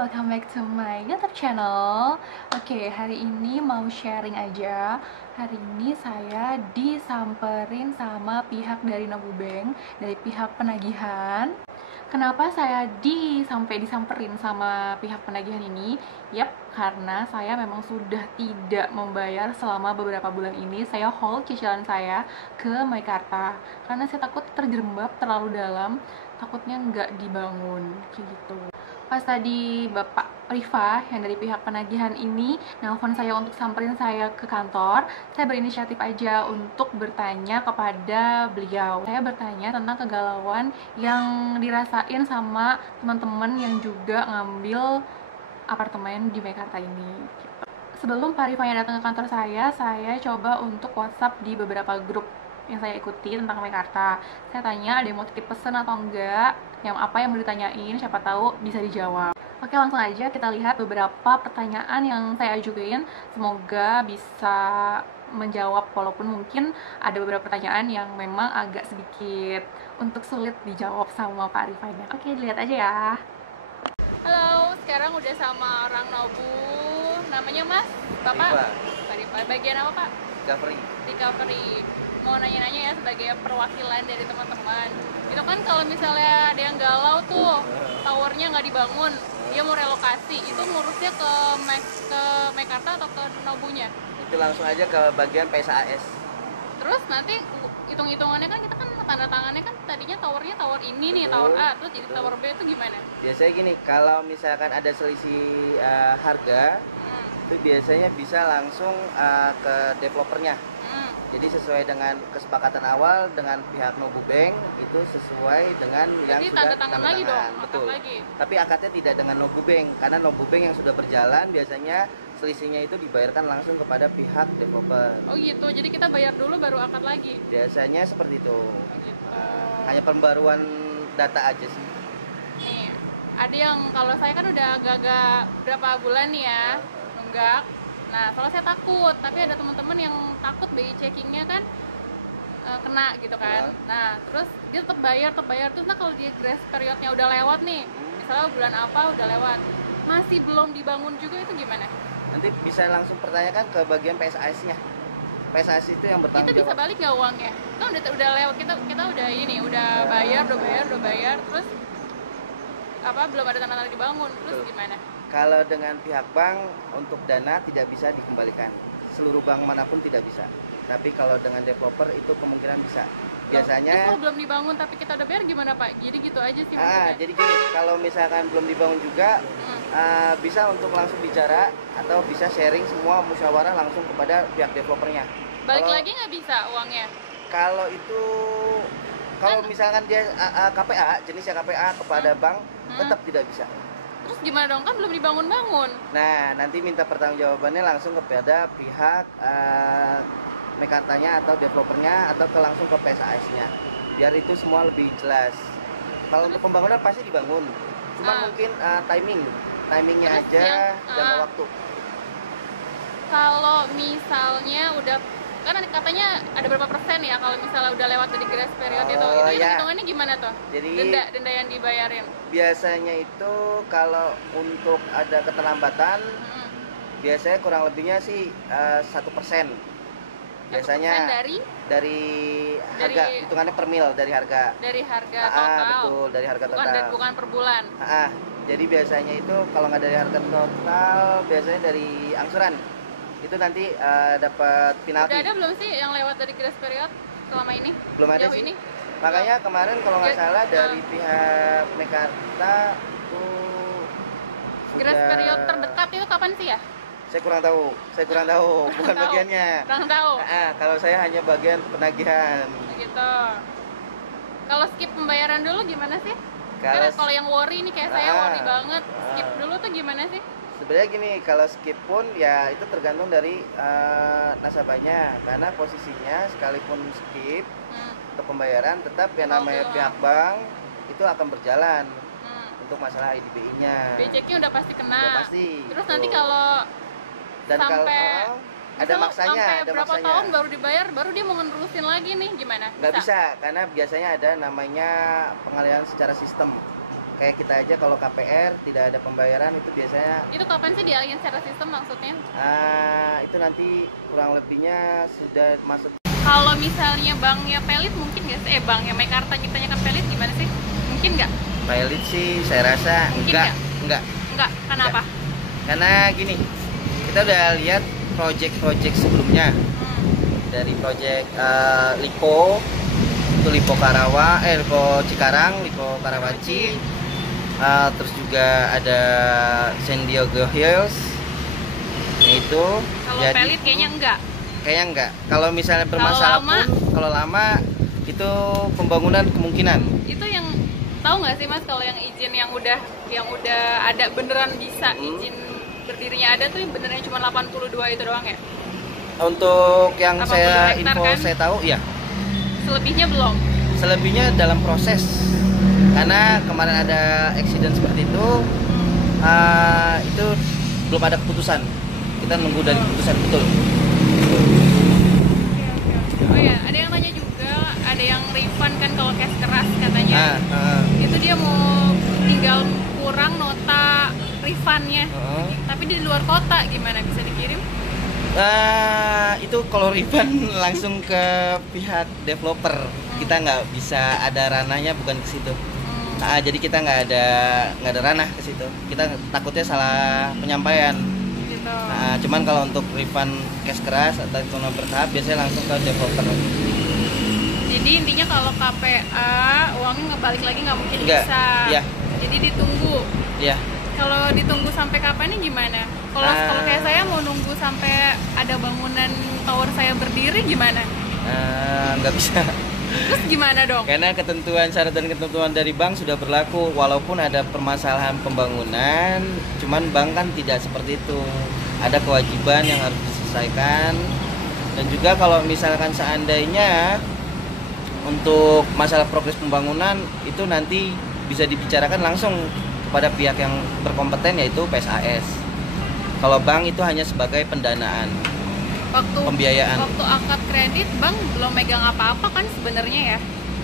welcome back to my YouTube channel. Oke, hari ini mau sharing aja. Hari ini saya disamperin sama pihak dari Nobubank, dari pihak penagihan. Kenapa saya sampai disamperin sama pihak penagihan ini? Yap, karena saya memang sudah tidak membayar selama beberapa bulan ini. Saya hold cicilan saya ke Meikarta karena saya takut terjerembab terlalu dalam, takutnya nggak dibangun kayak gitu. Pas tadi Bapak Rifa yang dari pihak penagihan ini nelpon saya untuk samperin saya ke kantor, saya berinisiatif aja untuk bertanya kepada beliau. Saya bertanya tentang kegalauan yang dirasain sama teman-teman yang juga ngambil apartemen di Meikarta ini. Sebelum Pak Rifanya datang ke kantor saya coba untuk WhatsApp di beberapa grup yang saya ikuti tentang Meikarta. Saya tanya ada yang mau titip pesan atau enggak, yang apa yang mau ditanyain, siapa tahu bisa dijawab. Oke, langsung aja kita lihat beberapa pertanyaan yang saya ajuin. Semoga bisa menjawab, walaupun mungkin ada beberapa pertanyaan yang memang agak sedikit untuk sulit dijawab sama Pak Rifanya. Oke, dilihat aja ya. Halo, sekarang udah sama orang Nobu. Namanya Mas? Bapak? Pak Rifa. Bagian apa, Pak? Recovery. Mau nanya-nanya ya sebagai perwakilan dari teman-teman. Itu kan kalau misalnya ada yang galau tuh, towernya nggak dibangun, dia mau relokasi, itu ngurusnya ke Meikarta atau ke Nobunya? Itu langsung aja ke bagian PSAS. Terus nanti hitung-hitungannya kan kita kan tanda tangannya kan tadinya towernya tower ini nih, tower A, terus jadi tower B itu gimana? Biasanya gini, kalau misalkan ada selisih harga, itu biasanya bisa langsung ke developernya. Jadi sesuai dengan kesepakatan awal dengan pihak Nobubank, itu sesuai dengan yang sudah tanda tangan lagi dong, betul. lagi. Tapi akadnya tidak dengan Nobubank, karena Nobubank yang sudah berjalan biasanya selisihnya itu dibayarkan langsung kepada pihak developer. Oh gitu, jadi kita bayar dulu baru akad lagi? Biasanya seperti itu. Oh gitu. Hanya pembaruan data aja sih. Nih, ada yang kalau saya kan udah agak berapa bulan nih ya nunggak. Nah, soalnya saya takut, tapi ada teman-teman yang takut BI checkingnya kan kena gitu kan. Nah, terus dia tetap bayar terus. Nah, kalau dia grace periodnya udah lewat nih, misalnya bulan apa udah lewat, masih belum dibangun juga, itu gimana? Nanti bisa langsung pertanyakan ke bagian PSAS-nya. PSAS itu yang bertanggung jawab. Kita bisa balik nggak uangnya? Kan udah lewat, kita udah ini, udah bayar, terus apa belum ada tanda-tanda dibangun, terus gimana? Kalau dengan pihak bank untuk dana tidak bisa dikembalikan, seluruh bank manapun tidak bisa. Tapi kalau dengan developer itu kemungkinan bisa. Biasanya kalau belum dibangun tapi kita udah bayar gimana, Pak? Jadi gitu aja sih maksudnya. Jadi gini, kalau misalkan belum dibangun juga bisa untuk langsung bicara atau bisa sharing semua musyawarah langsung kepada pihak developernya. Balik lagi nggak bisa uangnya? Kalau itu kalau misalkan dia KPA, jenisnya KPA kepada bank tetap tidak bisa. Terus gimana dong, kan belum dibangun-bangun? Nah, nanti minta pertanggungjawabannya langsung kepada pihak Meikartanya atau developernya atau langsung ke PSAS-nya. Biar itu semua lebih jelas. Kalau untuk pembangunan pasti dibangun. Cuma mungkin timingnya aja dan waktu. Kalau misalnya udah, kan katanya ada berapa persen ya kalau misalnya udah lewat dari grace period itu hitungannya gimana tuh? Jadi denda yang dibayarin? Biasanya itu kalau untuk ada keterlambatan, biasanya kurang lebihnya sih 1%. Biasanya dari harga, hitungannya per mil dari harga. Dari harga total. Betul, dari harga total. Bukan per bulan. Jadi biasanya itu kalau nggak dari harga total, biasanya dari angsuran. Itu nanti dapat penalti. Udah ada belum sih yang lewat dari grace period selama ini? Belum ada sih. Makanya kemarin kalau nggak salah dari pihak Meikarta itu grace period terdekat itu kapan sih ya? Saya kurang tahu, bukan bagiannya. Kurang tahu. Kalau saya hanya bagian penagihan. Gitu. Kalau skip pembayaran dulu gimana sih? Kalau yang worry nih kayak saya worry banget, skip dulu tuh gimana sih? Sebenarnya gini, kalau skip pun ya itu tergantung dari nasabahnya, karena posisinya sekalipun skip untuk pembayaran tetap yang namanya pihak bank itu akan berjalan untuk masalah IDBI-nya. BCK udah pasti kena. Udah pasti. Terus nanti kalau sampai ada maksanya, ada berapa tahun baru dibayar, baru dia mau ngerusin lagi nih, gimana? Nggak bisa, karena biasanya ada namanya pengalihan secara sistem. Kayak kita aja kalau KPR tidak ada pembayaran itu biasanya. Itu kapan sih dialihin secara sistem maksudnya? Itu nanti kurang lebihnya sudah masuk. Kalau misalnya banknya Pelit mungkin nggak sih? Banknya Meikarta kitanya kan Pelit gimana sih? Mungkin nggak? Pelit sih saya rasa enggak. Kenapa? Karena gini, kita udah lihat project sebelumnya. Dari project Lipo, itu Lipo Cikarang, Lipo Karawaci, terus juga ada San Diego Hills. Itu kalau Pelit kayaknya enggak. Kalau misalnya bermasalah kalau lama itu pembangunan kemungkinan. Itu yang tahu nggak sih Mas, kalau yang izin yang udah ada beneran bisa izin berdirinya ada tuh yang benernya cuma 82 itu doang ya? Untuk yang saya hektar, kan? Saya tahu ya. Selebihnya belum. Selebihnya dalam proses. Karena kemarin ada accident seperti itu, itu belum ada keputusan. Kita nunggu dari keputusan betul. Oh ya, ada yang tanya juga, ada yang refund kan kalau cash keras katanya. Itu dia mau tinggal kurang nota refundnya. Tapi di luar kota gimana, bisa dikirim? Itu kalau refund langsung ke pihak developer. Kita nggak bisa ada ranahnya, bukan ke situ. Jadi kita nggak ada ranah ke situ. Kita takutnya salah penyampaian. Gitu. Cuman kalau untuk refund cash keras atau ekonomi bertahap biasanya langsung ke developer. Jadi intinya kalau KPA uangnya nggak balik lagi nggak mungkin bisa. Iya. Jadi ditunggu. Iya. Kalau ditunggu sampai kapan nih gimana? Kalau kayak saya mau nunggu sampai ada bangunan tower saya berdiri gimana? Nggak bisa. Terus gimana dong? Karena syarat dan ketentuan dari bank sudah berlaku, walaupun ada permasalahan pembangunan, cuman bank kan tidak seperti itu. Ada kewajiban yang harus diselesaikan. Dan juga kalau misalkan seandainya untuk masalah progres pembangunan itu nanti bisa dibicarakan langsung kepada pihak yang berkompeten, yaitu PSAS. Kalau bank itu hanya sebagai pendanaan. Pembiayaan. Waktu akad kredit bank belum megang apa-apa kan sebenarnya ya?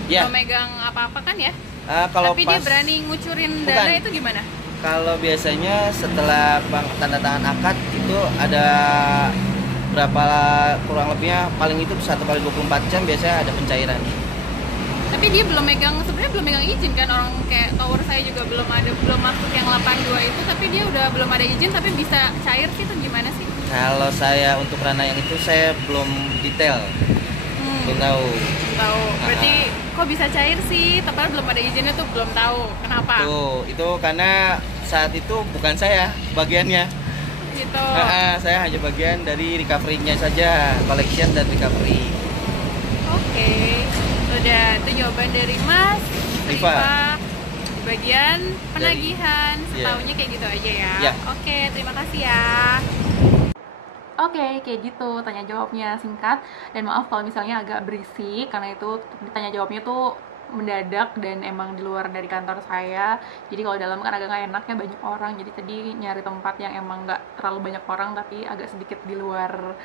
Belum megang apa-apa kan ya? Tapi dia berani ngucurin dana itu gimana? Kalau biasanya setelah bank tanda tangan akad itu ada berapa, kurang lebihnya paling itu 1 kali 24 jam biasanya ada pencairan. Tapi dia belum megang izin kan, orang kayak tower saya juga belum masuk yang 82 itu, tapi dia udah belum ada izin tapi bisa cair sih, itu gimana sih? Kalau saya untuk ranah yang itu saya belum detail. Belum tahu. Berarti kok bisa cair sih? Tapi belum ada izinnya tuh, belum tahu. Kenapa? Itu karena saat itu bukan saya bagiannya. Gitu. Saya hanya bagian dari recovery-nya saja, collection dan recovery. Oke. Udah, itu jawaban dari Mas Rifa. Bagian penagihan, setahunya kayak gitu aja ya. Oke, terima kasih ya. Oke, kayak gitu tanya jawabnya singkat, dan maaf kalau misalnya agak berisik karena itu tanya jawabnya tuh mendadak dan emang di luar dari kantor saya. Jadi kalau dalam kan agak nggak enaknya banyak orang, jadi tadi nyari tempat yang emang nggak terlalu banyak orang tapi agak sedikit di luar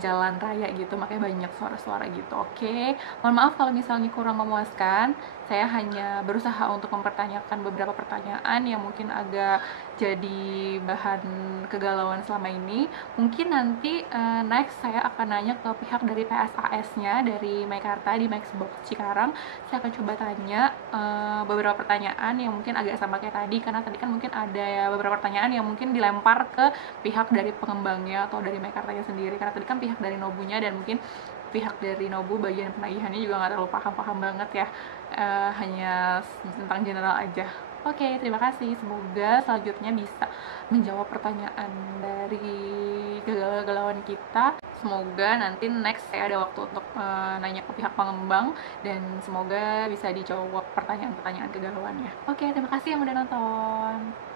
jalan raya gitu, makanya banyak suara-suara gitu. Oke, mohon maaf kalau misalnya kurang memuaskan. Saya hanya berusaha untuk mempertanyakan beberapa pertanyaan yang mungkin agak jadi bahan kegalauan selama ini. Mungkin nanti next saya akan nanya ke pihak dari PSAS-nya dari Meikarta di Maxbox Cikarang. Saya akan coba tanya beberapa pertanyaan yang mungkin agak sama kayak tadi, karena tadi kan mungkin ada beberapa pertanyaan yang mungkin dilempar ke pihak dari pengembangnya atau dari Meikartanya sendiri, karena tadi kan pihak dari Nobunya dan mungkin pihak dari Nobu bagian penagihannya juga nggak terlalu paham banget ya, hanya tentang general aja. Oke, terima kasih. Semoga selanjutnya bisa menjawab pertanyaan dari kegalauan kita. Semoga nanti next saya ada waktu untuk nanya ke pihak pengembang, dan semoga bisa dijawab pertanyaan-pertanyaan kegalauannya. Oke, terima kasih yang udah nonton.